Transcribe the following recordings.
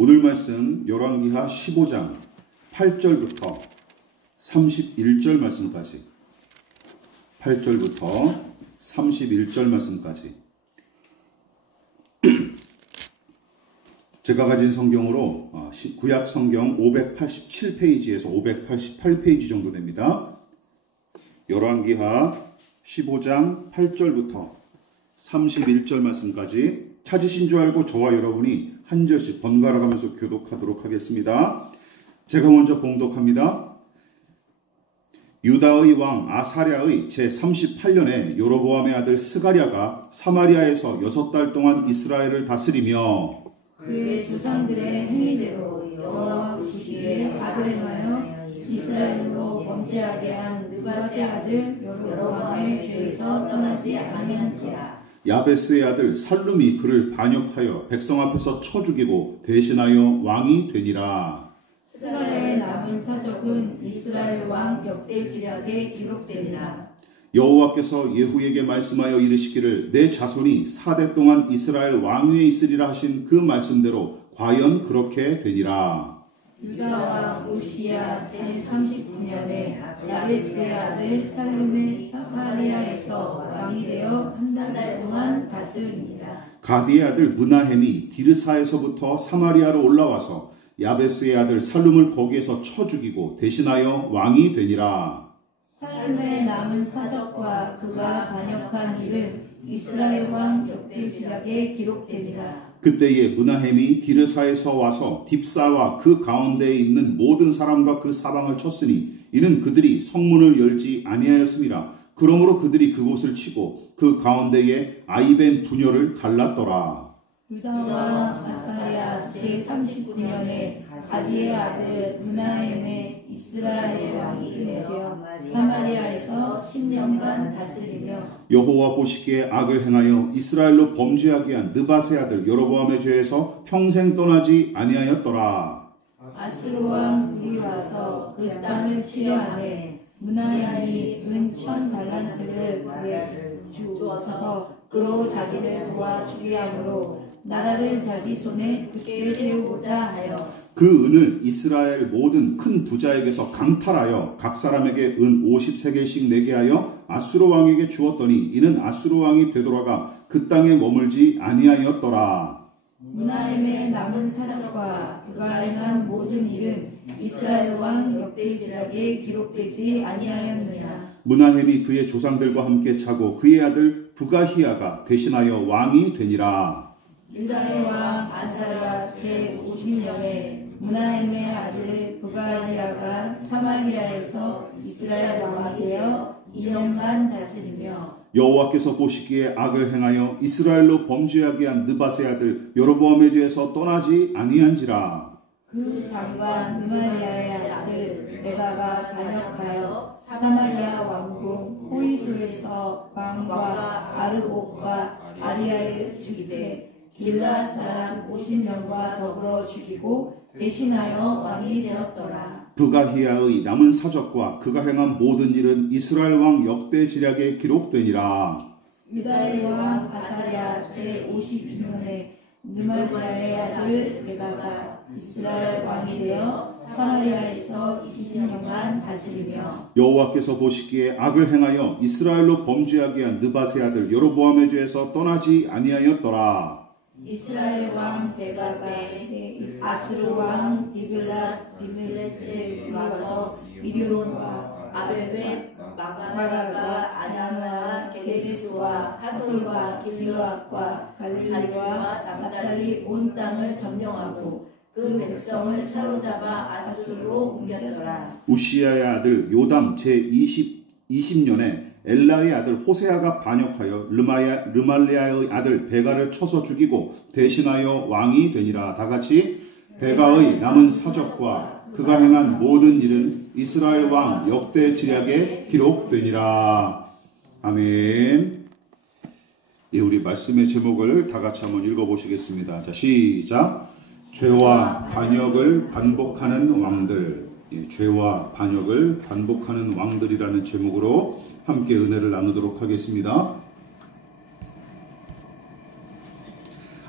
오늘 말씀 열왕기하 15장 8절부터 31절 말씀까지 8절부터 31절 말씀까지 제가 가진 성경으로 구약 성경 587페이지에서 588페이지 정도 됩니다. 열왕기하 15장 8절부터 31절 말씀까지 찾으신 줄 알고 저와 여러분이 한 절씩 번갈아 가면서 교독하도록 하겠습니다. 제가 먼저 봉독합니다. 유다의 왕 아사랴의 제38년에 여로보암의 아들 스가랴가 사마리아에서 6달 동안 이스라엘을 다스리며 그의 조상들의 행위대로 여호와 보시기에 악을 행하여 이스라엘로 범죄하게 한 느밧의 아들 여로보암의 죄에서 떠나지 아니한지라. 야베스의 아들 살룸이 그를 반역하여 백성 앞에서 쳐 죽이고 대신하여 왕이 되니라. 스가랴의 남은 사적은 이스라엘 왕 역대 지략에 기록되니라. 여호와께서 예후에게 말씀하여 이르시기를 내 자손이 4대 동안 이스라엘 왕위에 있으리라 하신 그 말씀대로 과연 그렇게 되니라. 유다 왕 오시야 제39년에 야베스의 아들 살룸의 사마리아에서 왕이 되어 한 달 동안 다스리니라. 가디의 아들 므나헴이 디르사에서부터 사마리아로 올라와서 야베스의 아들 살룸을 거기에서 쳐 죽이고 대신하여 왕이 되니라. 살룸의 남은 사적과 그가 반역한 일은 이스라엘 왕 역대 지략에 기록되니라. 그때에 므나헴이 디르사에서 와서 딥사와 그 가운데에 있는 모든 사람과 그 사방을 쳤으니 이는 그들이 성문을 열지 아니하였음이라. 그러므로 그들이 그곳을 치고 그 가운데에 아이벤 부녀를 갈랐더라. 유다 왕 아사랴 제39년에 가디의 아들 므나헴의 이스라엘 왕이 되어 사마리아에서 10년간 다스리며 여호와 보시기에 악을 행하여 이스라엘로 범죄하게 한 느밧의 아들 여로보암의 죄에서 평생 떠나지 아니하였더라. 아스루 왕 물이 와서 그 땅을 치려하매 므나헴이 은 1000달란트를 그에 주어서 그로 자기를 도와주게 하므로 나라를 자기 손에 굳게 세우고자 하여 그 은을 이스라엘 모든 큰 부자에게서 강탈하여 각 사람에게 은 50세겔씩 내게 하여 아수르 왕에게 주었더니 이는 아수르 왕이 되돌아가 그 땅에 머물지 아니하였더라. 므나헴의 남은 사적과 그가 행한 모든 일은 이스라엘 왕 역대 지략에 기록되지 아니하였느냐. 므나헴이 그의 조상들과 함께 자고 그의 아들 부가히야가 대신하여 왕이 되니라. 유다의 왕 아사랴 제50년에 므나헴의 아들 부가히야가 사마리아에서 이스라엘 왕이 되어 2년간 다스리며 여호와께서 보시기에 악을 행하여 이스라엘로 범죄하게 한 느밧의 아들 여로보암의 죄에서 떠나지 아니한지라. 그 장관 느마리아의 아들 베가가 반역하여 사마리아 왕궁 호이술에서 왕과 아르옥과 아리아를 죽이되 길르앗 사람 50명과 더불어 죽이고 대신하여 왕이 되었더라. 부가히야의 남은 사적과 그가 행한 모든 일은 이스라엘 왕 역대 지략에 기록되니라. 유다의 왕 아사랴 제52년에 느마리아의 아들 베가가 이스라엘 왕이 되어 사마리아에서 20년간 다스리며 여호와께서 보시기에 악을 행하여 이스라엘로 범죄하게 한 느밧의 아들 여로보암의 죄에서 떠나지 아니하였더라. 이스라엘 왕 베가가 아수르 왕 디글랏빌레셋에 와서 미디온과 아벨벳 마가가 아냐와 게데스와 하솔과 길르앗과 갈릴리와 납달리 온 땅을 점령하고 그 백성을 사로잡아 아수르로 옮겼더라. 우시야의 아들 요담 제20년에 엘라의 아들 호세아가 반역하여 르말리아의 아들 베가를 쳐서 죽이고 대신하여 왕이 되니라. 다같이 베가의 남은 사적과 그가 행한 모든 일은 이스라엘 왕 역대 지략에 기록되니라. 아멘. 예, 우리 말씀의 제목을 다 같이 한번 읽어보시겠습니다. 자, 시작. 죄와 반역을 반복하는 왕들. 예, 죄와 반역을 반복하는 왕들이라는 제목으로 함께 은혜를 나누도록 하겠습니다.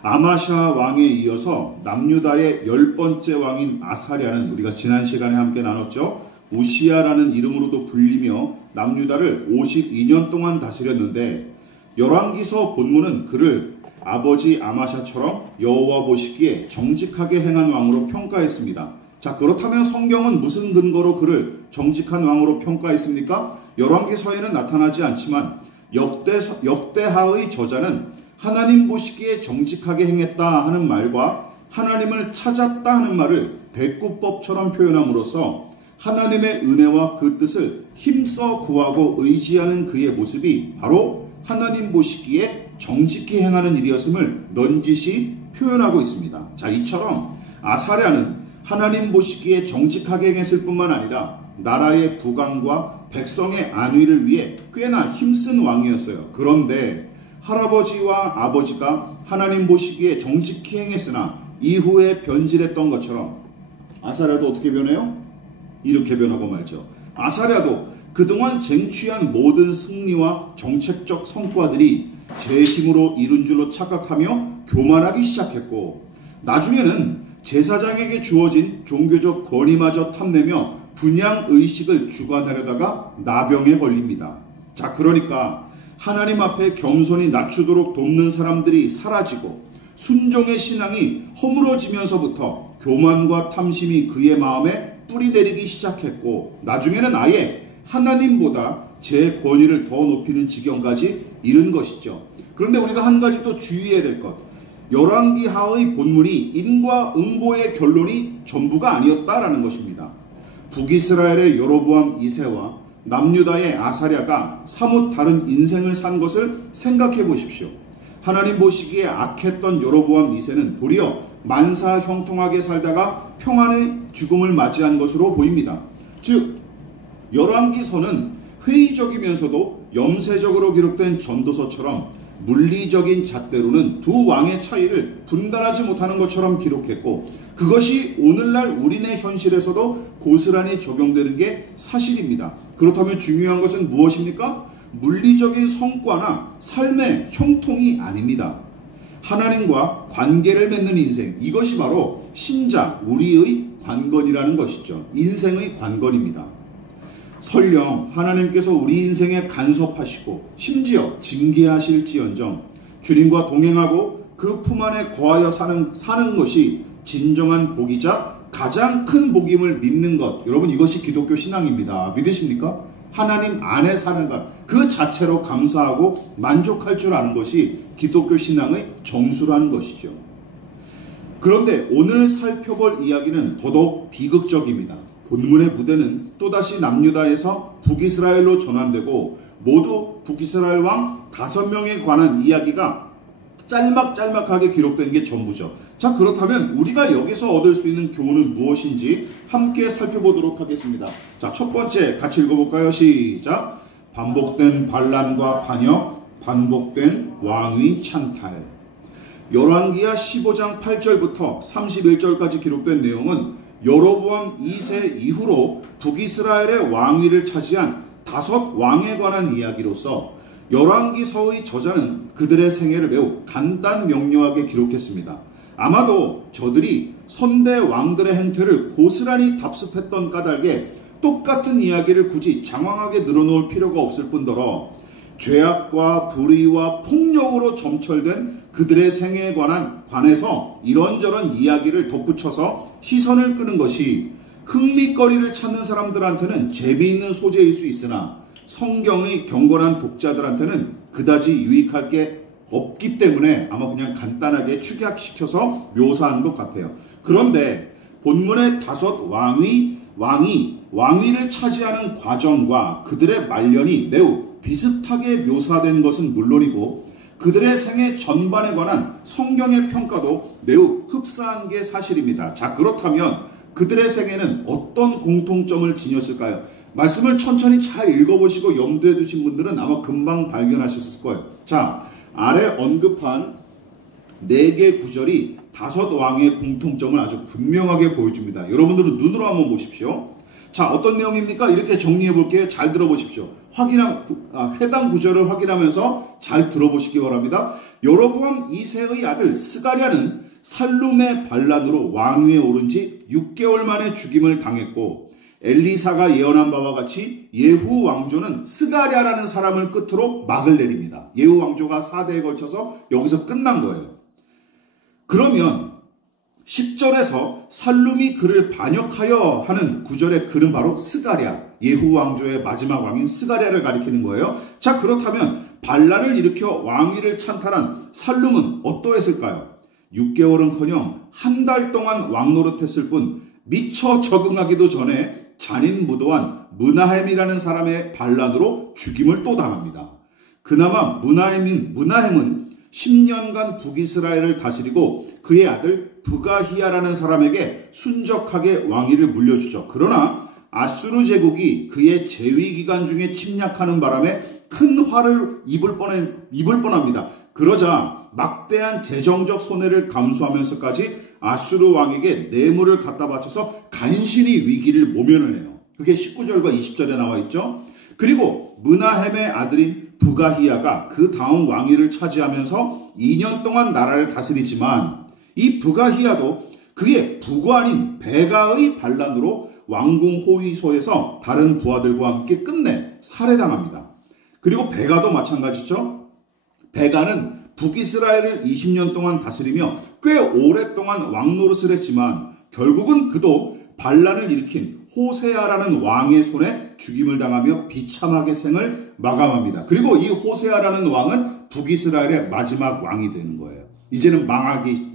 아마샤 왕에 이어서 남유다의 10번째 왕인 아사랴는 우리가 지난 시간에 함께 나눴죠. 우시야라는 이름으로도 불리며 남유다를 52년 동안 다스렸는데 열왕기서 본문은 그를 아버지 아마샤처럼 여호와 보시기에 정직하게 행한 왕으로 평가했습니다. 자, 그렇다면 성경은 무슨 근거로 그를 정직한 왕으로 평가했습니까? 열왕기서에는 나타나지 않지만 역대하의 저자는 하나님 보시기에 정직하게 행했다 하는 말과 하나님을 찾았다 하는 말을 대꾸법처럼 표현함으로써 하나님의 은혜와 그 뜻을 힘써 구하고 의지하는 그의 모습이 바로 하나님 보시기에 정직히 행하는 일이었음을 넌지시 표현하고 있습니다. 자, 이처럼 아사랴는 하나님 보시기에 정직하게 행했을 뿐만 아니라 나라의 부강과 백성의 안위를 위해 꽤나 힘쓴 왕이었어요. 그런데 할아버지와 아버지가 하나님 보시기에 정직히 행했으나 이후에 변질했던 것처럼 아사랴도 어떻게 변해요? 이렇게 변하고 말죠. 아사랴도 그동안 쟁취한 모든 승리와 정책적 성과들이 제 힘으로 이룬 줄로 착각하며 교만하기 시작했고, 나중에는 제사장에게 주어진 종교적 권위마저 탐내며 분양의식을 주관하려다가 나병에 걸립니다. 자, 그러니까 하나님 앞에 겸손히 낮추도록 돕는 사람들이 사라지고 순종의 신앙이 허물어지면서부터 교만과 탐심이 그의 마음에 뿌리 내리기 시작했고, 나중에는 아예 하나님보다 제 권위를 더 높이는 지경까지 이른 것이죠. 그런데 우리가 한 가지 또 주의해야 될 것, 열왕기하의 본문이 인과응보의 결론이 전부가 아니었다라는 것입니다. 북이스라엘의 여로보암 2세와 남유다의 아사랴가 사뭇 다른 인생을 산 것을 생각해 보십시오. 하나님 보시기에 악했던 여로보암 2세는 도리어 만사 형통하게 살다가 평안의 죽음을 맞이한 것으로 보입니다. 즉, 열왕기서는 회의적이면서도 염세적으로 기록된 전도서처럼 물리적인 잣대로는 두 왕의 차이를 분간하지 못하는 것처럼 기록했고, 그것이 오늘날 우리네 현실에서도 고스란히 적용되는 게 사실입니다. 그렇다면 중요한 것은 무엇입니까? 물리적인 성과나 삶의 형통이 아닙니다. 하나님과 관계를 맺는 인생, 이것이 바로 신자, 우리의 관건이라는 것이죠. 인생의 관건입니다. 설령 하나님께서 우리 인생에 간섭하시고 심지어 징계하실지언정 주님과 동행하고 그 품 안에 거하여 사는 것이 진정한 복이자 가장 큰 복임을 믿는 것, 여러분, 이것이 기독교 신앙입니다. 믿으십니까? 하나님 안에 사는 것, 그 자체로 감사하고 만족할 줄 아는 것이 기독교 신앙의 정수라는 것이죠. 그런데 오늘 살펴볼 이야기는 더더욱 비극적입니다. 본문의 무대는 또다시 남유다에서 북이스라엘로 전환되고 모두 북이스라엘 왕 5명에 관한 이야기가 짤막짤막하게 기록된 게 전부죠. 자, 그렇다면 우리가 여기서 얻을 수 있는 교훈은 무엇인지 함께 살펴보도록 하겠습니다. 자, 첫 번째 같이 읽어볼까요? 시작. 반복된 반란과 반역, 반복된 왕위 찬탈. 열왕기하 15장 8절부터 31절까지 기록된 내용은 여로보암 2세 이후로 북이스라엘의 왕위를 차지한 5 왕에 관한 이야기로서 열왕기서의 저자는 그들의 생애를 매우 간단 명료하게 기록했습니다. 아마도 저들이 선대 왕들의 행태를 고스란히 답습했던 까닭에 똑같은 이야기를 굳이 장황하게 늘어놓을 필요가 없을 뿐더러 죄악과 불의와 폭력으로 점철된 그들의 생애에 관해서 이런저런 이야기를 덧붙여서 시선을 끄는 것이 흥미거리를 찾는 사람들한테는 재미있는 소재일 수 있으나 성경의 경건한 독자들한테는 그다지 유익할 게 없기 때문에 아마 그냥 간단하게 축약시켜서 묘사한 것 같아요. 그런데 본문의 5 왕위를 차지하는 과정과 그들의 말년이 매우 비슷하게 묘사된 것은 물론이고 그들의 생애 전반에 관한 성경의 평가도 매우 흡사한 게 사실입니다. 자, 그렇다면 그들의 생애는 어떤 공통점을 지녔을까요? 말씀을 천천히 잘 읽어보시고 염두에 두신 분들은 아마 금방 발견하셨을 거예요. 자, 아래 언급한 4개 구절이 5 왕의 공통점을 아주 분명하게 보여줍니다. 여러분들은 눈으로 한번 보십시오. 자, 어떤 내용입니까? 이렇게 정리해 볼게요. 잘 들어보십시오. 해당 구절을 확인하면서 잘 들어보시기 바랍니다. 여로보암 2세의 아들 스가랴는 살룸의 반란으로 왕위에 오른 지 6개월 만에 죽임을 당했고, 엘리사가 예언한 바와 같이 예후 왕조는 스가랴라는 사람을 끝으로 막을 내립니다. 예후 왕조가 4대에 걸쳐서 여기서 끝난 거예요. 그러면 10절에서 살룸이 그를 반역하여 하는 9절의 글은 바로 스가랴, 예후 왕조의 마지막 왕인 스가랴를 가리키는 거예요. 자, 그렇다면 반란을 일으켜 왕위를 찬탈한 살룸은 어떠했을까요? 6개월은커녕 한 달 동안 왕노릇했을 뿐 미처 적응하기도 전에 잔인무도한 므나헴이라는 사람의 반란으로 죽임을 또 당합니다. 그나마 므나헴은 10년간 북이스라엘을 다스리고 그의 아들 브가히야라는 사람에게 순적하게 왕위를 물려주죠. 그러나 아수르 제국이 그의 재위 기간 중에 침략하는 바람에 큰 화를 입을 뻔합니다. 그러자 막대한 재정적 손해를 감수하면서까지 아수르 왕에게 뇌물을 갖다 바쳐서 간신히 위기를 모면을 해요. 그게 19절과 20절에 나와 있죠. 그리고 므나헴의 아들인 브가히야가 그 다음 왕위를 차지하면서 2년 동안 나라를 다스리지만 이 브가히야도 그의 부관인 베가의 반란으로 왕궁 호위소에서 다른 부하들과 함께 끝내 살해당합니다. 그리고 베가도 마찬가지죠. 베가는 북이스라엘을 20년 동안 다스리며 꽤 오랫동안 왕노릇을 했지만 결국은 그도 반란을 일으킨 호세아라는 왕의 손에 죽임을 당하며 비참하게 생을 마감합니다. 그리고 이 호세아라는 왕은 북이스라엘의 마지막 왕이 되는 거예요. 이제는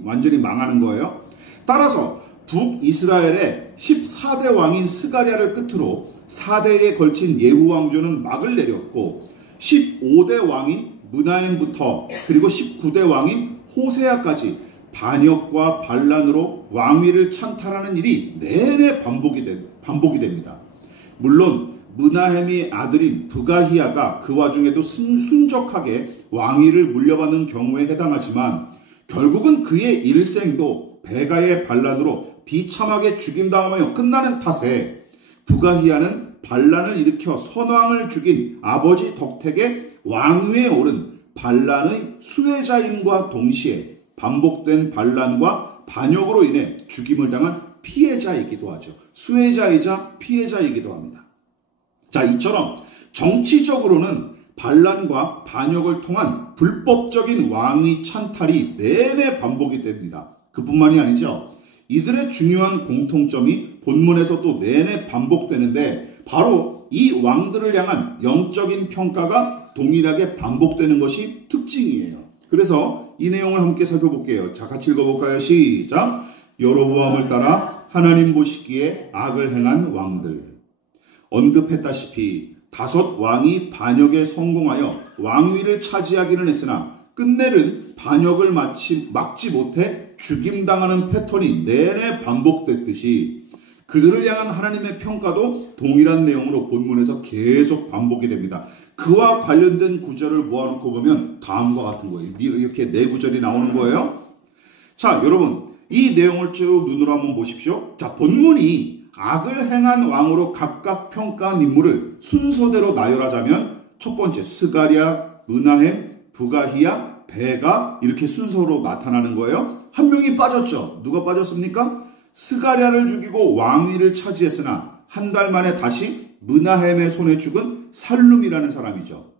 완전히 망하는 거예요. 따라서 북이스라엘의 14대 왕인 스가랴를 끝으로 4대에 걸친 예후 왕조는 막을 내렸고 15대 왕인 므나헴부터 그리고 19대 왕인 호세아까지 반역과 반란으로 왕위를 찬탈하는 일이 내내 반복이 됩니다. 물론 므나헴의 아들인 브가히야가 그 와중에도 순적하게 왕위를 물려받는 경우에 해당하지만 결국은 그의 일생도 베가의 반란으로 비참하게 죽임당하며 끝나는 탓에 브가히야는 반란을 일으켜 선왕을 죽인 아버지 덕택의 왕위에 오른 반란의 수혜자임과 동시에 반복된 반란과 반역으로 인해 죽임을 당한 피해자이기도 하죠. 수혜자이자 피해자이기도 합니다. 자, 이처럼 정치적으로는 반란과 반역을 통한 불법적인 왕위 찬탈이 내내 반복이 됩니다. 그뿐만이 아니죠. 이들의 중요한 공통점이 본문에서 또 내내 반복되는데 바로 이 왕들을 향한 영적인 평가가 동일하게 반복되는 것이 특징이에요. 그래서 이 내용을 함께 살펴볼게요. 자, 같이 읽어볼까요? 시작! 여로보암을 따라 하나님 보시기에 악을 행한 왕들. 언급했다시피 5 왕이 반역에 성공하여 왕위를 차지하기는 했으나 끝내는 반역을 막지 못해 죽임당하는 패턴이 내내 반복됐듯이 그들을 향한 하나님의 평가도 동일한 내용으로 본문에서 계속 반복이 됩니다. 그와 관련된 구절을 모아놓고 보면 다음과 같은 거예요. 이렇게 4구절이 나오는 거예요. 자, 여러분 이 내용을 쭉 눈으로 한번 보십시오. 자, 본문이 악을 행한 왕으로 각각 평가한 인물을 순서대로 나열하자면 첫 번째 스가랴, 므나헴, 브가히야, 베가 이렇게 순서로 나타나는 거예요. 한 명이 빠졌죠. 누가 빠졌습니까? 스가랴를 죽이고 왕위를 차지했으나 한 달 만에 다시 므나헴의 손에 죽은 살룸이라는 사람이죠.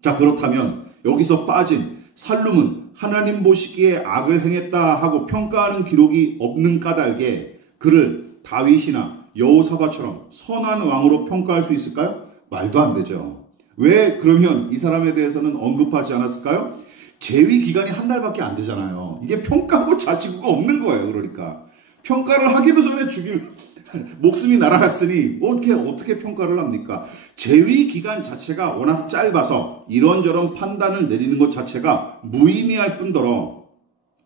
자, 그렇다면 여기서 빠진 살룸은 하나님 보시기에 악을 행했다 하고 평가하는 기록이 없는 까닭에 그를 다윗이나 여호사밧처럼 선한 왕으로 평가할 수 있을까요? 말도 안 되죠. 왜 그러면 이 사람에 대해서는 언급하지 않았을까요? 재위 기간이 한 달밖에 안 되잖아요. 이게 평가하고 자시구가 없는 거예요. 그러니까 평가를 하기도 전에 목숨이 날아갔으니 어떻게 평가를 합니까? 재위 기간 자체가 워낙 짧아서 이런저런 판단을 내리는 것 자체가 무의미할 뿐더러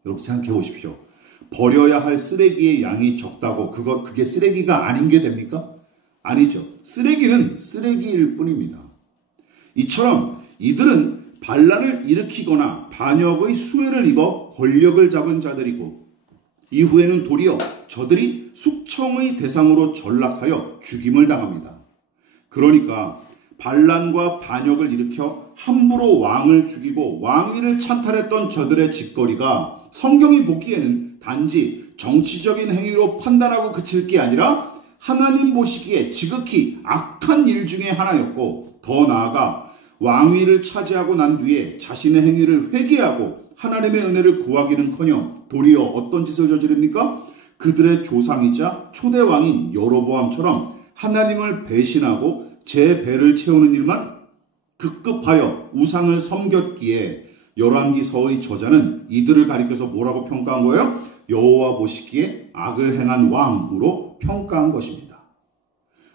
여러분 생각해 보십시오. 버려야 할 쓰레기의 양이 적다고 그게 쓰레기가 아닌 게 됩니까? 아니죠. 쓰레기는 쓰레기일 뿐입니다. 이처럼 이들은 반란을 일으키거나 반역의 수혜를 입어 권력을 잡은 자들이고 이후에는 도리어 저들이 숙청의 대상으로 전락하여 죽임을 당합니다. 그러니까 반란과 반역을 일으켜 함부로 왕을 죽이고 왕위를 찬탈했던 저들의 짓거리가 성경이 보기에는 단지 정치적인 행위로 판단하고 그칠 게 아니라 하나님 보시기에 지극히 악한 일 중에 하나였고, 더 나아가 왕위를 차지하고 난 뒤에 자신의 행위를 회개하고 하나님의 은혜를 구하기는커녕 도리어 어떤 짓을 저지릅니까? 그들의 조상이자 초대 왕인 여로보암처럼 하나님을 배신하고 제 배를 채우는 일만 급급하여 우상을 섬겼기에 열왕기서의 저자는 이들을 가리켜서 뭐라고 평가한 거예요? 여호와 보시기에 악을 행한 왕으로 평가한 것입니다.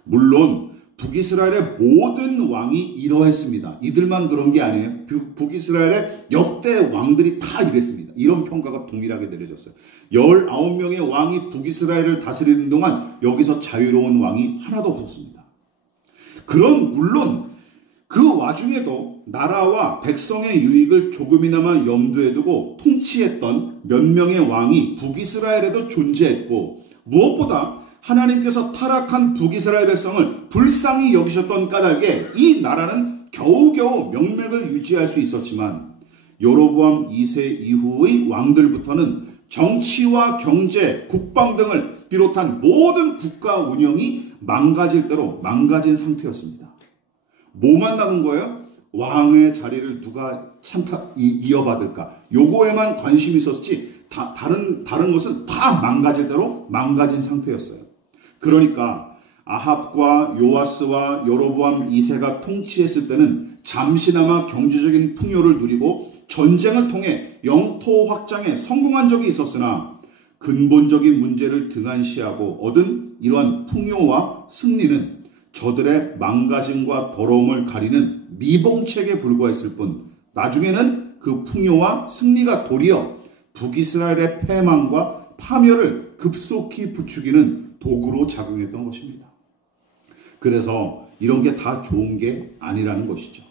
물론 북이스라엘의 모든 왕이 이러했습니다. 이들만 그런 게 아니에요. 북이스라엘의 역대 왕들이 다 이랬습니다. 이런 평가가 동일하게 내려졌어요. 19명의 왕이 북이스라엘을 다스리는 동안 여기서 자유로운 왕이 하나도 없었습니다. 물론 그 와중에도 나라와 백성의 유익을 조금이나마 염두에 두고 통치했던 몇 명의 왕이 북이스라엘에도 존재했고, 무엇보다 하나님께서 타락한 북이스라엘 백성을 불쌍히 여기셨던 까닭에 이 나라는 겨우겨우 명맥을 유지할 수 있었지만, 여로보암 2세 이후의 왕들부터는 정치와 경제, 국방 등을 비롯한 모든 국가 운영이 망가질 대로 망가진 상태였습니다. 뭐만 남은 거예요? 왕의 자리를 누가 이어받을까? 요거에만 관심이 있었지 다른 것은 다 망가질 대로 망가진 상태였어요. 그러니까 아합과 요아스와 여로보암 2세가 통치했을 때는 잠시나마 경제적인 풍요를 누리고 전쟁을 통해 영토 확장에 성공한 적이 있었으나, 근본적인 문제를 등한시하고 얻은 이러한 풍요와 승리는 저들의 망가짐과 더러움을 가리는 미봉책에 불과했을 뿐, 나중에는 그 풍요와 승리가 도리어 북이스라엘의 패망과 파멸을 급속히 부추기는 도구로 작용했던 것입니다. 그래서 이런 게 다 좋은 게 아니라는 것이죠.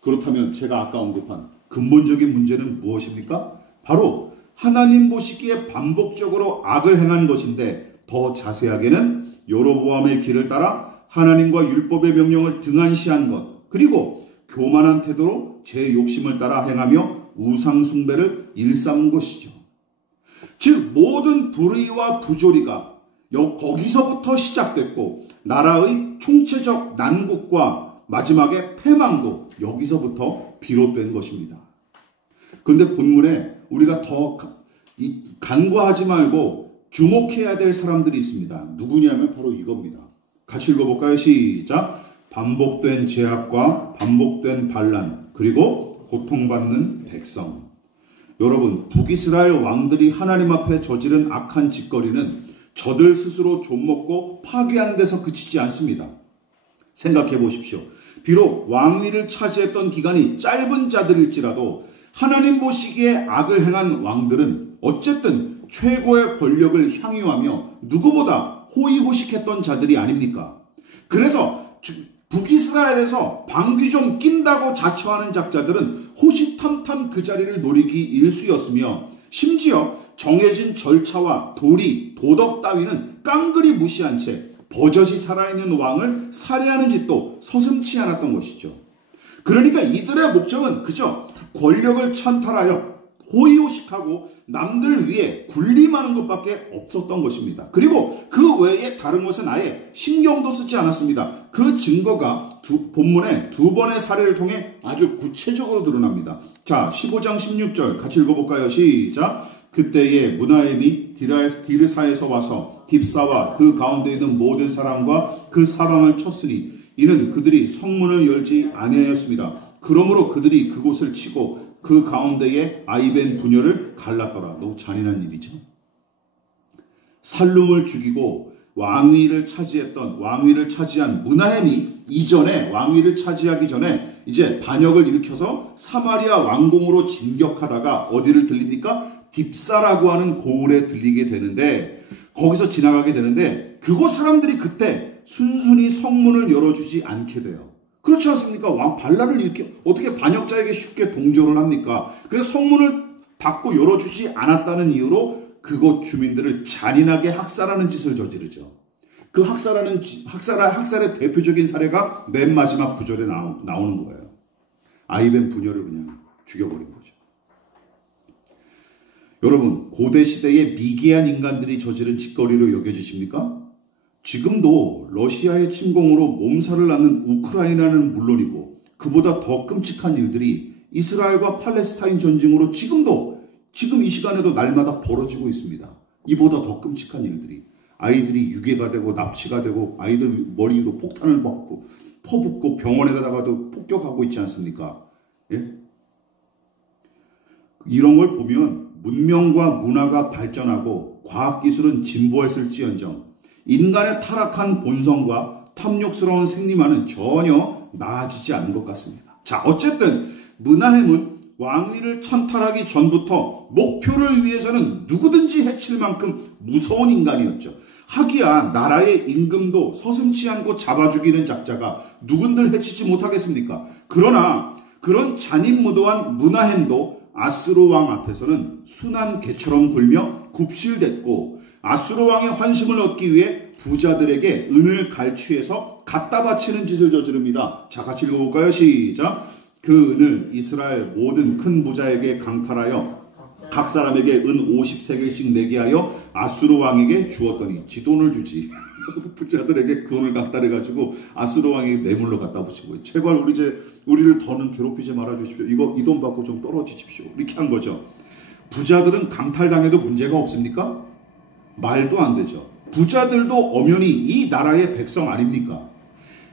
그렇다면 제가 아까 언급한 근본적인 문제는 무엇입니까? 바로 하나님 보시기에 반복적으로 악을 행한 것인데, 더 자세하게는 여로보암의 길을 따라 하나님과 율법의 명령을 등한시한 것, 그리고 교만한 태도로 제 욕심을 따라 행하며 우상 숭배를 일삼은 것이죠. 즉 모든 불의와 부조리가 거기서부터 시작됐고, 나라의 총체적 난국과 마지막에 패망도 여기서부터 비롯된 것입니다. 그런데 본문에 우리가 더 간과하지 말고 주목해야 될 사람들이 있습니다. 누구냐면 바로 이겁니다. 같이 읽어볼까요? 시작. 반복된 죄악과 반복된 반란, 그리고 고통받는 백성. 여러분, 북이스라엘 왕들이 하나님 앞에 저지른 악한 짓거리는 저들 스스로 좀먹고 파괴하는 데서 그치지 않습니다. 생각해 보십시오. 비록 왕위를 차지했던 기간이 짧은 자들일지라도 하나님 보시기에 악을 행한 왕들은 어쨌든 최고의 권력을 향유하며 누구보다 호의호식했던 자들이 아닙니까? 그래서 북이스라엘에서 방귀 좀 낀다고 자처하는 작자들은 호시탐탐 그 자리를 노리기 일쑤였으며, 심지어 정해진 절차와 도리, 도덕 따위는 깡그리 무시한 채 버젓이 살아있는 왕을 살해하는 짓도 서슴지 않았던 것이죠. 그러니까 이들의 목적은 그저 권력을 찬탈하여 호의호식하고 남들 위해 군림하는 것밖에 없었던 것입니다. 그리고 그 외에 다른 것은 아예 신경도 쓰지 않았습니다. 그 증거가 본문의 두 번의 사례를 통해 아주 구체적으로 드러납니다. 자, 15장 16절 같이 읽어볼까요? 시작. 그때에 무나엠이 디르사에서 와서 딥사와 그 가운데 있는 모든 사람과 그 사방을 쳤으니 이는 그들이 성문을 열지 아니하였습니다. 그러므로 그들이 그곳을 치고 그 가운데에 아이벤 부녀를 갈랐더라. 너무 잔인한 일이죠. 살룸을 죽이고 왕위를 차지한 무나엠이 이전에 왕위를 차지하기 전에 이제 반역을 일으켜서 사마리아 왕궁으로 진격하다가 어디를 들립니까? 딥사라고 하는 고을에 들리게 되는데, 거기서 지나가게 되는데, 그곳 사람들이 그때 순순히 성문을 열어주지 않게 돼요. 그렇지 않습니까? 반란을 이렇게 어떻게 반역자에게 쉽게 동조를 합니까? 그래서 성문을 닫고 열어주지 않았다는 이유로 그곳 주민들을 잔인하게 학살하는 짓을 저지르죠. 그 학살의 대표적인 사례가 맨 마지막 구절에 나오는 거예요. 아이벤 부녀를 그냥 죽여버린 거죠. 여러분, 고대 시대의 미개한 인간들이 저지른 짓거리로 여겨지십니까? 지금도 러시아의 침공으로 몸살을 앓는 우크라이나는 물론이고 그보다 더 끔찍한 일들이 이스라엘과 팔레스타인 전쟁으로 지금 이 시간에도 날마다 벌어지고 있습니다. 이보다 더 끔찍한 일들이. 아이들이 유괴가 되고 납치가 되고 아이들 머리 위로 폭탄을 받고 퍼붓고 병원에다가도 폭격하고 있지 않습니까? 예? 이런 걸 보면 문명과 문화가 발전하고 과학기술은 진보했을지언정 인간의 타락한 본성과 탐욕스러운 생리만은 전혀 나아지지 않은 것 같습니다. 자, 어쨌든 므나헴은 왕위를 찬탈하기 전부터 목표를 위해서는 누구든지 해칠 만큼 무서운 인간이었죠. 하기야 나라의 임금도 서슴지 않고 잡아 죽이는 작자가 누군들 해치지 못하겠습니까? 그러나 그런 잔인무도한 므나헴도 아수르 왕 앞에서는 순한 개처럼 굴며 굽실댔고 아수르 왕의 환심을 얻기 위해 부자들에게 은을 갈취해서 갖다 바치는 짓을 저지릅니다. 자, 같이 읽어볼까요? 시작. 그 은을 이스라엘 모든 큰 부자에게 강탈하여 각 사람에게 은 50세겔씩 내게 하여 아수르 왕에게 주었더니 지 돈을 주지. 부자들에게 그 돈을 갖다 해가지고 아수르 왕에게 뇌물로 갖다 붙이고 제발 우리를 더는 괴롭히지 말아주십시오. 이 돈 받고 좀 떨어지십시오. 이렇게 한 거죠. 부자들은 강탈당해도 문제가 없습니까? 말도 안 되죠. 부자들도 엄연히 이 나라의 백성 아닙니까?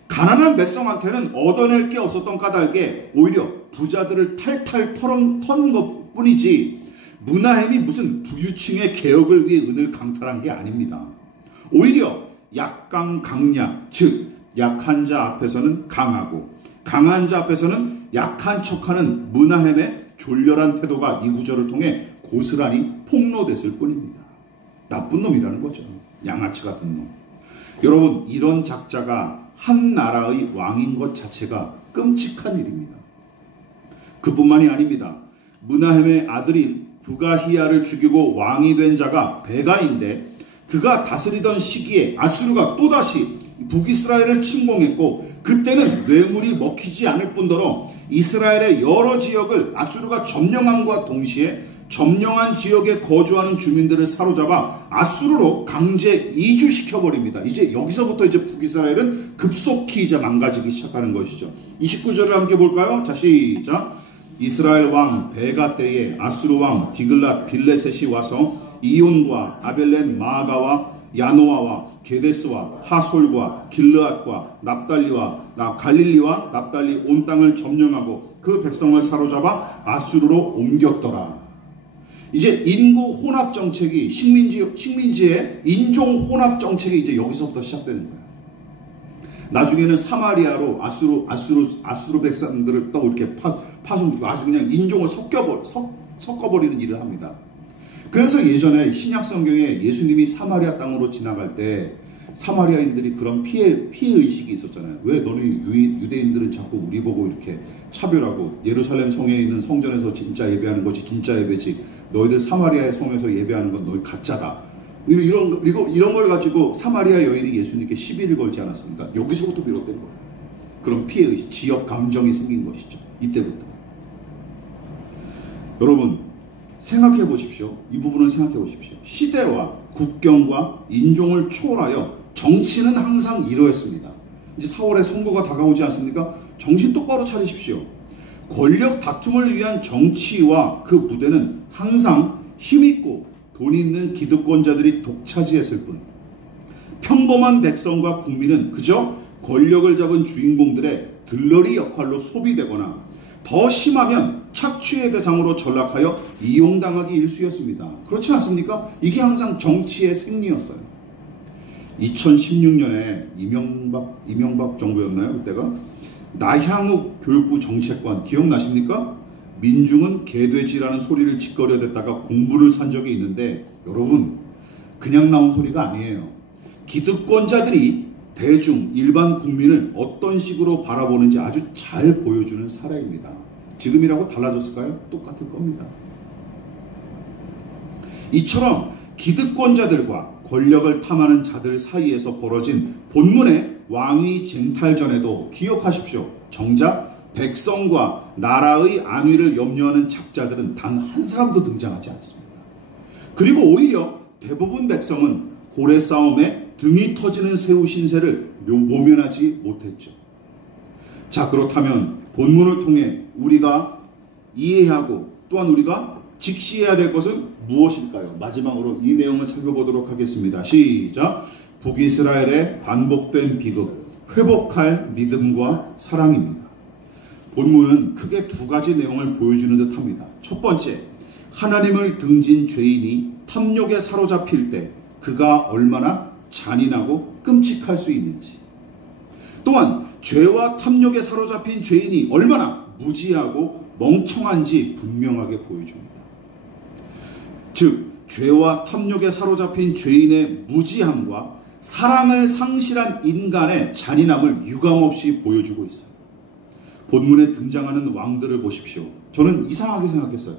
가난한 백성한테는 얻어낼 게 없었던 까닭에 오히려 부자들을 탈탈 턴 것 뿐이지 므나헴이 무슨 부유층의 개혁을 위해 은을 강탈한 게 아닙니다. 오히려 약강 강약, 즉 약한 자 앞에서는 강하고 강한 자 앞에서는 약한 척하는 므나헴의 졸렬한 태도가 이 구절을 통해 고스란히 폭로됐을 뿐입니다. 나쁜 놈이라는 거죠. 양아치 같은 놈. 여러분, 이런 작자가 한 나라의 왕인 것 자체가 끔찍한 일입니다. 그뿐만이 아닙니다. 므나헴의 아들인 부가히야를 죽이고 왕이 된 자가 베가인데 그가 다스리던 시기에 아수르가 또다시 북이스라엘을 침공했고 그때는 뇌물이 먹히지 않을 뿐더러 이스라엘의 여러 지역을 아수르가 점령함과 동시에 점령한 지역에 거주하는 주민들을 사로잡아 아수르로 강제 이주시켜버립니다. 이제 여기서부터 이제 북이스라엘은 급속히 이제 망가지기 시작하는 것이죠. 29절을 함께 볼까요? 자, 시작. 이스라엘 왕 베가 때에 아수르 왕 디글랏 빌레셋이 와서 이온과 아벨렌 마아가와 야노아와 게데스와 하솔과 길르앗과 납달리와 갈릴리와 납달리 온 땅을 점령하고 그 백성을 사로잡아 아수르로 옮겼더라. 이제 인구 혼합 정책이 식민지의 인종 혼합 정책이 이제 여기서부터 시작되는 거예요. 나중에는 사마리아로 아수르 백성들을 또 이렇게 파송되고 아주 그냥 인종을 섞어버리는 일을 합니다. 그래서 예전에 신약 성경에 예수님이 사마리아 땅으로 지나갈 때 사마리아인들이 그런 피해 의식이 있었잖아요. 왜 너희 유대인들은 자꾸 우리 보고 이렇게 차별하고 예루살렘 성에 있는 성전에서 진짜 예배하는 것이 진짜 예배지 너희들 사마리아의 성에서 예배하는 건 너희 가짜다. 이런 걸 가지고 사마리아 여인이 예수님께 시비를 걸지 않았습니까? 여기서부터 비롯된 거예요. 그런 피해 의식, 지역 감정이 생긴 것이죠. 이때부터. 여러분, 생각해 보십시오. 이 부분을 생각해 보십시오. 시대와 국경과 인종을 초월하여 정치는 항상 이러했습니다. 이제 4월에 선거가 다가오지 않습니까? 정신 똑바로 차리십시오. 권력 다툼을 위한 정치와 그 무대는 항상 힘있고 돈 있는 기득권자들이 독차지했을 뿐 평범한 백성과 국민은 그저 권력을 잡은 주인공들의 들러리 역할로 소비되거나 더 심하면 착취의 대상으로 전락하여 이용당하기 일쑤였습니다. 그렇지 않습니까? 이게 항상 정치의 생리였어요. 2016년에 이명박 정부였나요? 그때가 나향욱 교육부 정책관 기억나십니까? 민중은 개돼지라는 소리를 짓거려댔다가 공부를 산 적이 있는데 여러분 그냥 나온 소리가 아니에요. 기득권자들이 대중 일반 국민을 어떤 식으로 바라보는지 아주 잘 보여주는 사례입니다. 지금이라고 달라졌을까요? 똑같을 겁니다. 이처럼 기득권자들과 권력을 탐하는 자들 사이에서 벌어진 본문의 왕위 쟁탈전에도 기억하십시오. 정작 백성과 나라의 안위를 염려하는 작자들은 단 한 사람도 등장하지 않습니다. 그리고 오히려 대부분 백성은 고래 싸움에 등이 터지는 새우 신세를 모면하지 못했죠. 자, 그렇다면 본문을 통해 우리가 이해하고 또한 우리가 직시해야 될 것은 무엇일까요? 마지막으로 이 내용을 살펴보도록 하겠습니다. 시작! 북이스라엘의 반복된 비극, 회복할 믿음과 사랑입니다. 본문은 크게 두 가지 내용을 보여주는 듯합니다. 첫 번째, 하나님을 등진 죄인이 탐욕에 사로잡힐 때 그가 얼마나 잔인하고 끔찍할 수 있는지, 또한 죄와 탐욕에 사로잡힌 죄인이 얼마나 무지하고 멍청한지 분명하게 보여줍니다. 즉, 죄와 탐욕에 사로잡힌 죄인의 무지함과 사랑을 상실한 인간의 잔인함을 유감없이 보여주고 있어요. 본문에 등장하는 왕들을 보십시오. 저는 이상하게 생각했어요.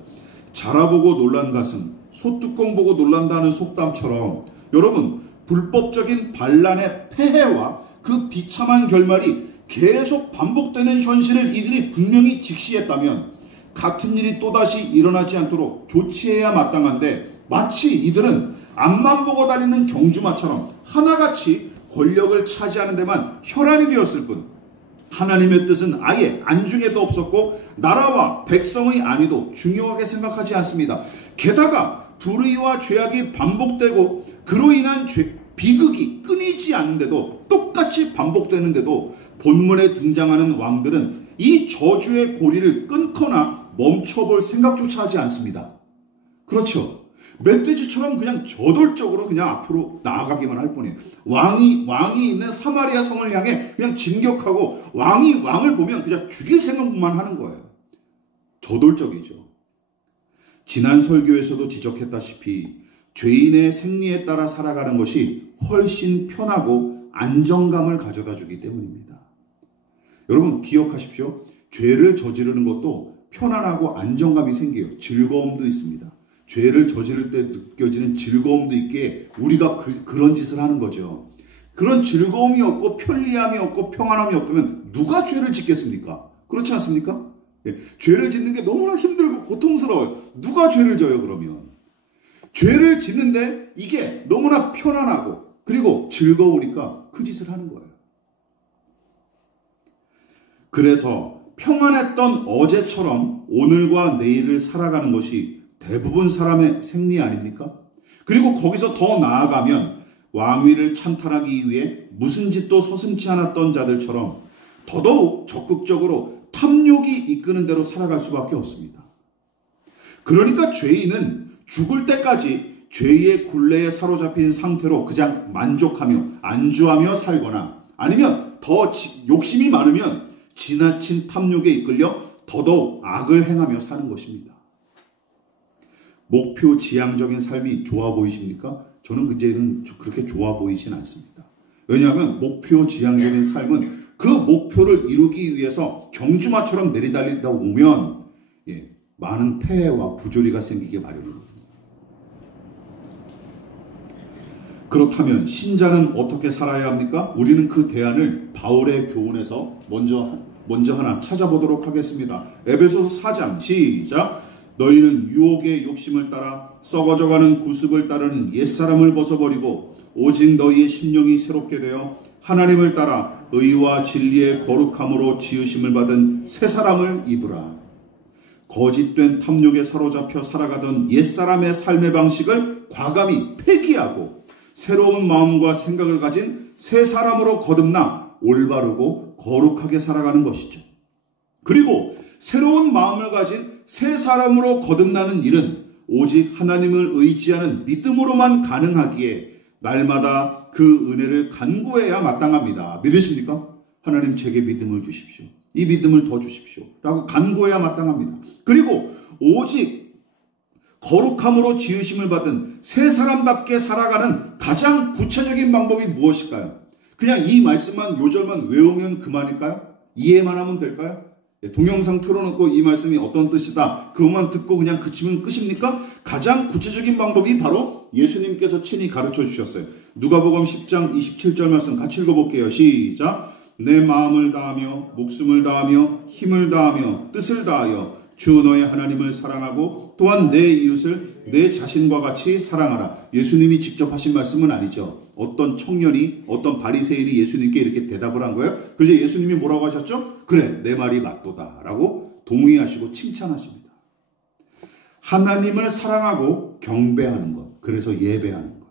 자라보고 놀란 가슴, 소뚜껑 보고 놀란다는 속담처럼 여러분, 불법적인 반란의 폐해와 그 비참한 결말이 계속 반복되는 현실을 이들이 분명히 직시했다면 같은 일이 또다시 일어나지 않도록 조치해야 마땅한데, 마치 이들은 앞만 보고 다니는 경주마처럼 하나같이 권력을 차지하는 데만 혈안이 되었을 뿐 하나님의 뜻은 아예 안중에도 없었고 나라와 백성의 안위도 중요하게 생각하지 않습니다. 게다가 불의와 죄악이 반복되고 그로 인한 비극이 끊이지 않는데도, 똑같이 반복되는데도 본문에 등장하는 왕들은 이 저주의 고리를 끊거나 멈춰볼 생각조차 하지 않습니다. 그렇죠. 멧돼지처럼 그냥 저돌적으로 그냥 앞으로 나아가기만 할 뿐이에요. 왕이 있는 사마리아 성을 향해 그냥 진격하고 왕을 보면 그냥 죽일 생각만 하는 거예요. 저돌적이죠. 지난 설교에서도 지적했다시피 죄인의 생리에 따라 살아가는 것이 훨씬 편하고 안정감을 가져다 주기 때문입니다. 여러분 기억하십시오. 죄를 저지르는 것도 편안하고 안정감이 생겨요. 즐거움도 있습니다. 죄를 저지를 때 느껴지는 즐거움도 있기에 우리가 그런 짓을 하는 거죠. 그런 즐거움이 없고 편리함이 없고 평안함이 없다면 누가 죄를 짓겠습니까? 그렇지 않습니까? 예, 죄를 짓는 게 너무나 힘들고 고통스러워요. 누가 죄를 져요 그러면? 죄를 짓는데 이게 너무나 편안하고 그리고 즐거우니까 그 짓을 하는 거예요. 그래서 평안했던 어제처럼 오늘과 내일을 살아가는 것이 대부분 사람의 생리 아닙니까? 그리고 거기서 더 나아가면 왕위를 찬탈하기 위해 무슨 짓도 서슴지 않았던 자들처럼 더더욱 적극적으로 탐욕이 이끄는 대로 살아갈 수밖에 없습니다. 그러니까 죄인은 죽을 때까지 죄의 굴레에 사로잡힌 상태로 그냥 만족하며 안주하며 살거나 아니면 더 욕심이 많으면 지나친 탐욕에 이끌려 더더욱 악을 행하며 사는 것입니다. 목표 지향적인 삶이 좋아 보이십니까? 저는 이제는 그렇게 좋아 보이진 않습니다. 왜냐하면 목표 지향적인 삶은 그 목표를 이루기 위해서 경주마처럼 내리달리다 보면 많은 폐해와 부조리가 생기게 마련입니다. 그렇다면 신자는 어떻게 살아야 합니까? 우리는 그 대안을 바울의 교훈에서 먼저 하나 찾아보도록 하겠습니다. 에베소서 4장 시작. 너희는 유혹의 욕심을 따라 썩어져가는 구습을 따르는 옛사람을 벗어버리고 오직 너희의 심령이 새롭게 되어 하나님을 따라 의와 진리의 거룩함으로 지으심을 받은 새 사람을 입으라. 거짓된 탐욕에 사로잡혀 살아가던 옛사람의 삶의 방식을 과감히 폐기하고 새로운 마음과 생각을 가진 새 사람으로 거듭나 올바르고 거룩하게 살아가는 것이죠. 그리고 새로운 마음을 가진 새 사람으로 거듭나는 일은 오직 하나님을 의지하는 믿음으로만 가능하기에 날마다 그 은혜를 간구해야 마땅합니다. 믿으십니까? 하나님 제게 믿음을 주십시오. 이 믿음을 더 주십시오. 라고 간구해야 마땅합니다. 그리고 오직 거룩함으로 지으심을 받은 새 사람답게 살아가는 가장 구체적인 방법이 무엇일까요? 그냥 이 말씀만 요절만 외우면 그만일까요? 이해만 하면 될까요? 동영상 틀어놓고 이 말씀이 어떤 뜻이다 그것만 듣고 그냥 그치면 끝입니까? 가장 구체적인 방법이 바로 예수님께서 친히 가르쳐 주셨어요. 누가복음 10장 27절 말씀 같이 읽어볼게요. 시작. 내 마음을 다하며 목숨을 다하며 힘을 다하며 뜻을 다하여 주 너의 하나님을 사랑하고 또한 내 이웃을 내 자신과 같이 사랑하라. 예수님이 직접 하신 말씀은 아니죠. 어떤 청년이 어떤 바리새인이 예수님께 이렇게 대답을 한 거예요. 그래서 예수님이 뭐라고 하셨죠? 그래, 내 말이 맞도다 라고 동의하시고 칭찬하십니다. 하나님을 사랑하고 경배하는 것, 그래서 예배하는 것,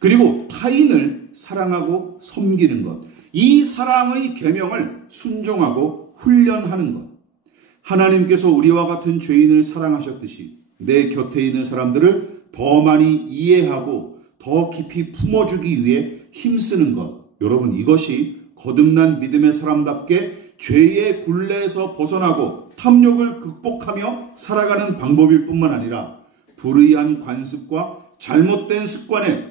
그리고 타인을 사랑하고 섬기는 것, 이 사랑의 계명을 순종하고 훈련하는 것. 하나님께서 우리와 같은 죄인을 사랑하셨듯이 내 곁에 있는 사람들을 더 많이 이해하고 더 깊이 품어주기 위해 힘쓰는 것. 여러분, 이것이 거듭난 믿음의 사람답게 죄의 굴레에서 벗어나고 탐욕을 극복하며 살아가는 방법일 뿐만 아니라 불의한 관습과 잘못된 습관에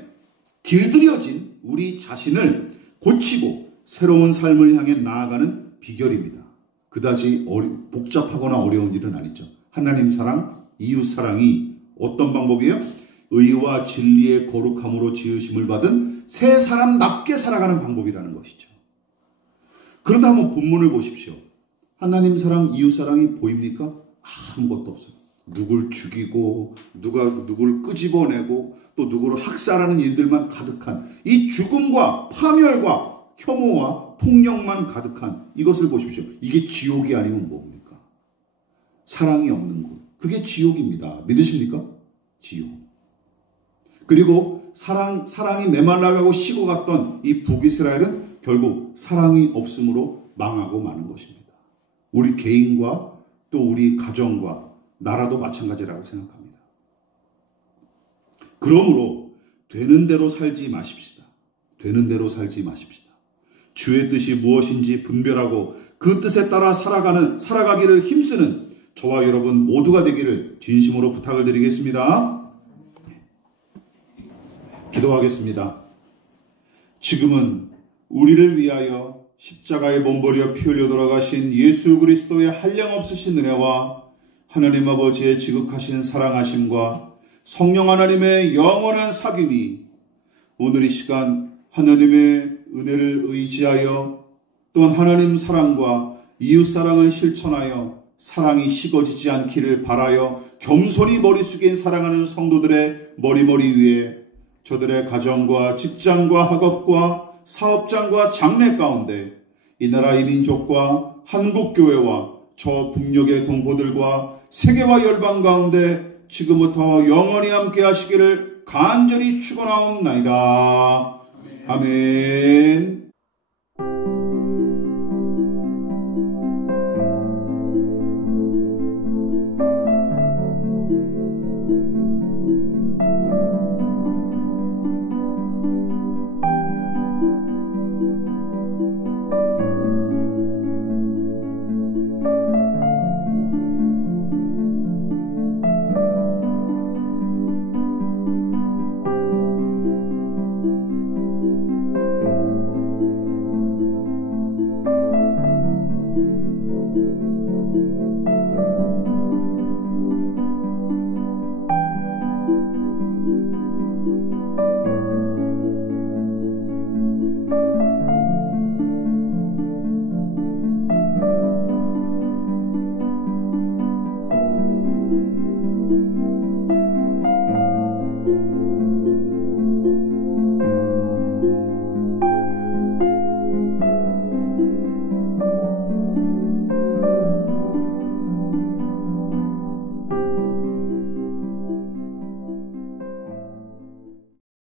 길들여진 우리 자신을 고치고 새로운 삶을 향해 나아가는 비결입니다. 그다지 복잡하거나 어려운 일은 아니죠. 하나님 사랑, 이웃 사랑이 어떤 방법이에요? 의와 진리의 거룩함으로 지으심을 받은 새 사람답게 살아가는 방법이라는 것이죠. 그런데 한번 본문을 보십시오. 하나님 사랑, 이웃 사랑이 보입니까? 아무것도 없어요. 누굴 죽이고 누굴 끄집어내고 또 누구를 학살하는 일들만 가득한 이 죽음과 파멸과 혐오와 폭력만 가득한 이것을 보십시오. 이게 지옥이 아니면 뭡니까? 사랑이 없는 곳. 그게 지옥입니다. 믿으십니까? 지옥. 그리고 사랑이 메말라가고 식어갔던 이 북이스라엘은 결국 사랑이 없음으로 망하고 마는 것입니다. 우리 개인과 또 우리 가정과 나라도 마찬가지라고 생각합니다. 그러므로 되는 대로 살지 마십시다. 되는 대로 살지 마십시다. 주의 뜻이 무엇인지 분별하고 그 뜻에 따라 살아가기를 힘쓰는 저와 여러분 모두가 되기를 진심으로 부탁을 드리겠습니다. 기도하겠습니다. 지금은 우리를 위하여 십자가에 몸버려 피 흘려 돌아가신 예수 그리스도의 한량없으신 은혜와 하나님 아버지의 지극하신 사랑하심과 성령 하나님의 영원한 사귐이 오늘 이 시간 하나님의 은혜를 의지하여 또한 하나님 사랑과 이웃 사랑을 실천하여 사랑이 식어지지 않기를 바라여 겸손히 머리 숙인 사랑하는 성도들의 머리머리 위에 저들의 가정과 직장과 학업과 사업장과 장래 가운데 이 나라 이 민족과 한국교회와 저 북녘의 동포들과 세계와 열방 가운데 지금부터 영원히 함께 하시기를 간절히 축원하옵나이다. 아멘.